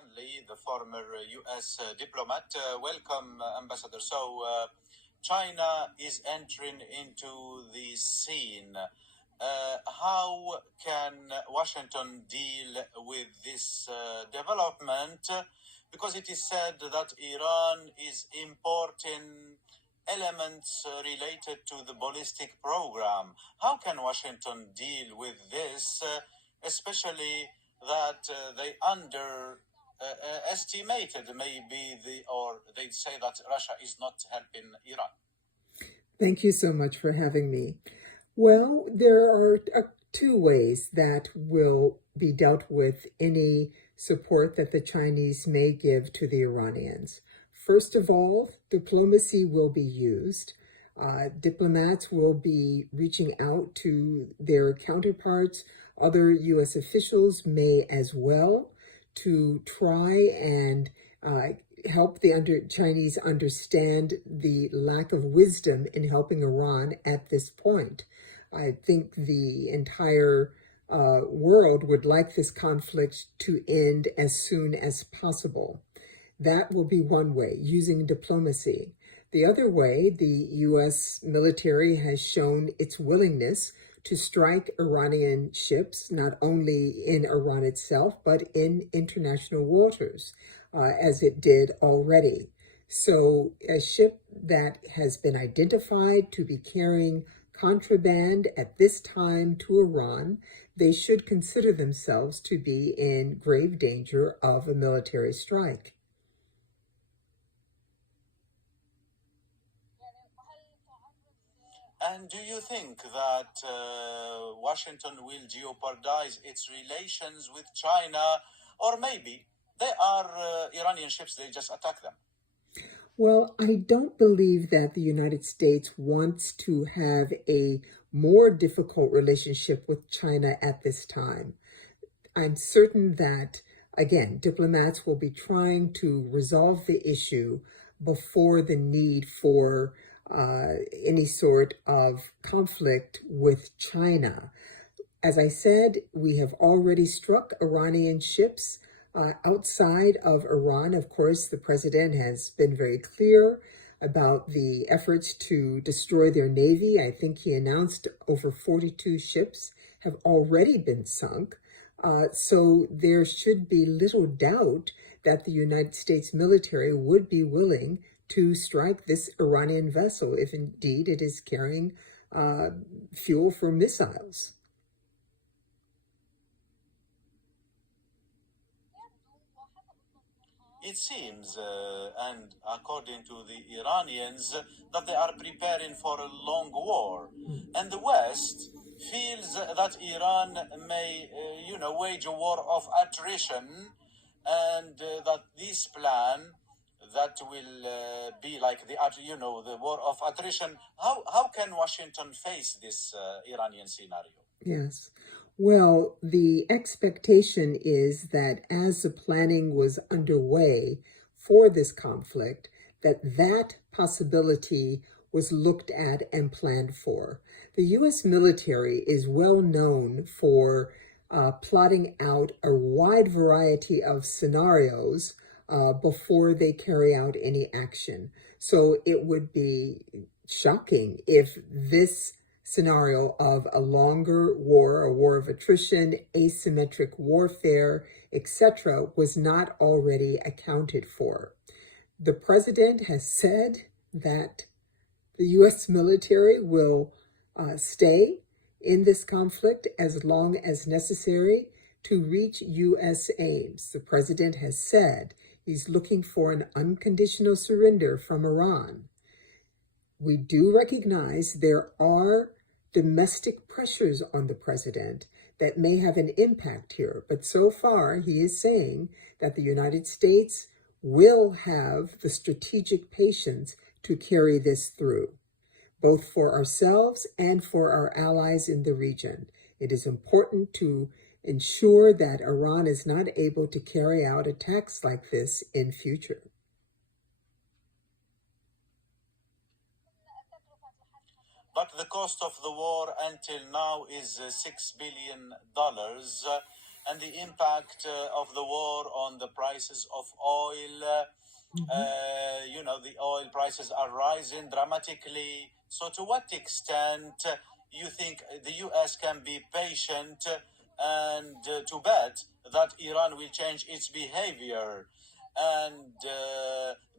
Winstanley, the former U.S. diplomat. Welcome, Ambassador. China is entering into the scene. How can Washington deal with this development? Because it is said that Iran is importing elements related to the ballistic program. How can Washington deal with this, especially that they estimated or they say that Russia is not helping Iran? Thank you so much for having me. Well, there are two ways that will be dealt with any support that the Chinese may give to the Iranians. First of all, diplomacy will be used. Diplomats will be reaching out to their counterparts. Other U.S. officials may as well, to try and help the Chinese understand the lack of wisdom in helping Iran at this point. I think the entire world would like this conflict to end as soon as possible. That will be one way, using diplomacy. The other way, the U.S. military has shown its willingness to strike Iranian ships, not only in Iran itself, but in international waters, as it did already. So a ship that has been identified to be carrying contraband at this time to Iran, they should consider themselves to be in grave danger of a military strike. And do you think that Washington will jeopardize its relations with China, or maybe they are Iranian ships, they just attack them? Well, I don't believe that the United States wants to have a more difficult relationship with China at this time. I'm certain that, again, diplomats will be trying to resolve the issue before the need for any sort of conflict with China. As I said, we have already struck Iranian ships outside of Iran. Of course, the president has been very clear about the efforts to destroy their navy. I think he announced over 42 ships have already been sunk. So there should be little doubt that the United States military would be willing to strike this Iranian vessel if indeed it is carrying fuel for missiles. It seems, and according to the Iranians, that they are preparing for a long war. And the West feels that Iran may, wage a war of attrition, and that this plan that will be like the war of attrition. How can Washington face this Iranian scenario? Yes. Well, the expectation is that as the planning was underway for this conflict, that possibility was looked at and planned for. The U.S. military is well known for plotting out a wide variety of scenarios before they carry out any action. So it would be shocking if this scenario of a longer war, a war of attrition, asymmetric warfare, etc., was not already accounted for. The president has said that the U.S. military will stay in this conflict as long as necessary to reach U.S. aims. The president has said he's looking for an unconditional surrender from Iran. We do recognize there are domestic pressures on the president that may have an impact here, but so far he is saying that the United States will have the strategic patience to carry this through, both for ourselves and for our allies in the region. It is important to ensure that Iran is not able to carry out attacks like this in future. But the cost of the war until now is $6 billion. and the impact of the war on the prices of oil. The oil prices are rising dramatically. So, to what extent you think the U.S. can be patient and to bet that Iran will change its behavior? And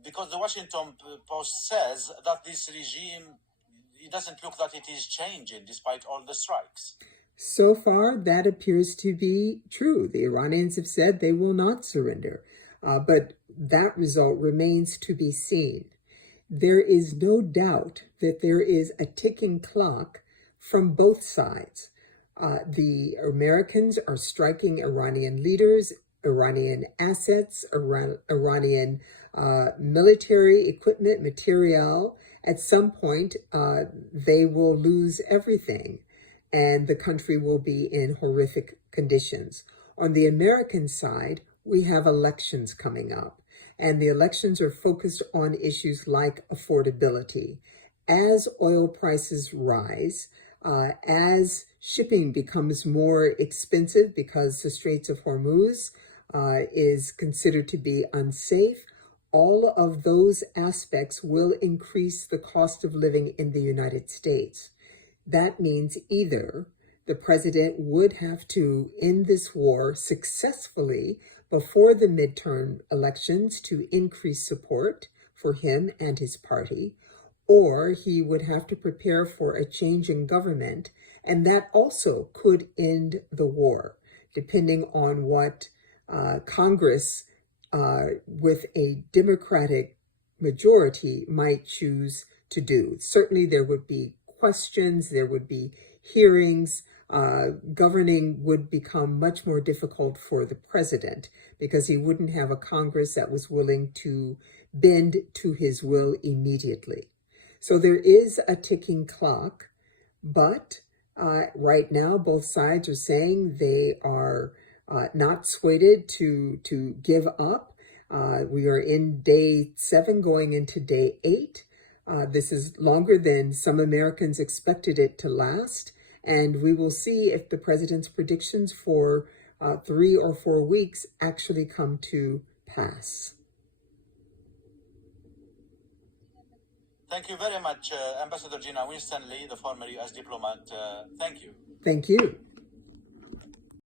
because the Washington Post says that this regime, it doesn't look that it is changing despite all the strikes. So far, that appears to be true. The Iranians have said they will not surrender, but that result remains to be seen. There is no doubt that there is a ticking clock from both sides. The Americans are striking Iranian leaders, Iranian assets, Iranian military equipment, material. At some point, they will lose everything, and the country will be in horrific conditions. On the American side, we have elections coming up, and the elections are focused on issues like affordability. As oil prices rise, as shipping becomes more expensive because the Straits of Hormuz is considered to be unsafe, all of those aspects will increase the cost of living in the United States. That means either the president would have to end this war successfully before the midterm elections to increase support for him and his party, or he would have to prepare for a change in government, and that also could end the war, depending on what Congress, with a Democratic majority, might choose to do. Certainly there would be questions, there would be hearings. Governing would become much more difficult for the president because he wouldn't have a Congress that was willing to bend to his will immediately. So there is a ticking clock, but right now both sides are saying they are not swayed to give up. We are in day 7 going into day 8. This is longer than some Americans expected it to last, and we will see if the president's predictions for 3 or 4 weeks actually come to pass. Thank you very much, Ambassador Gina Winstanley, the former U.S. diplomat. Thank you. Thank you.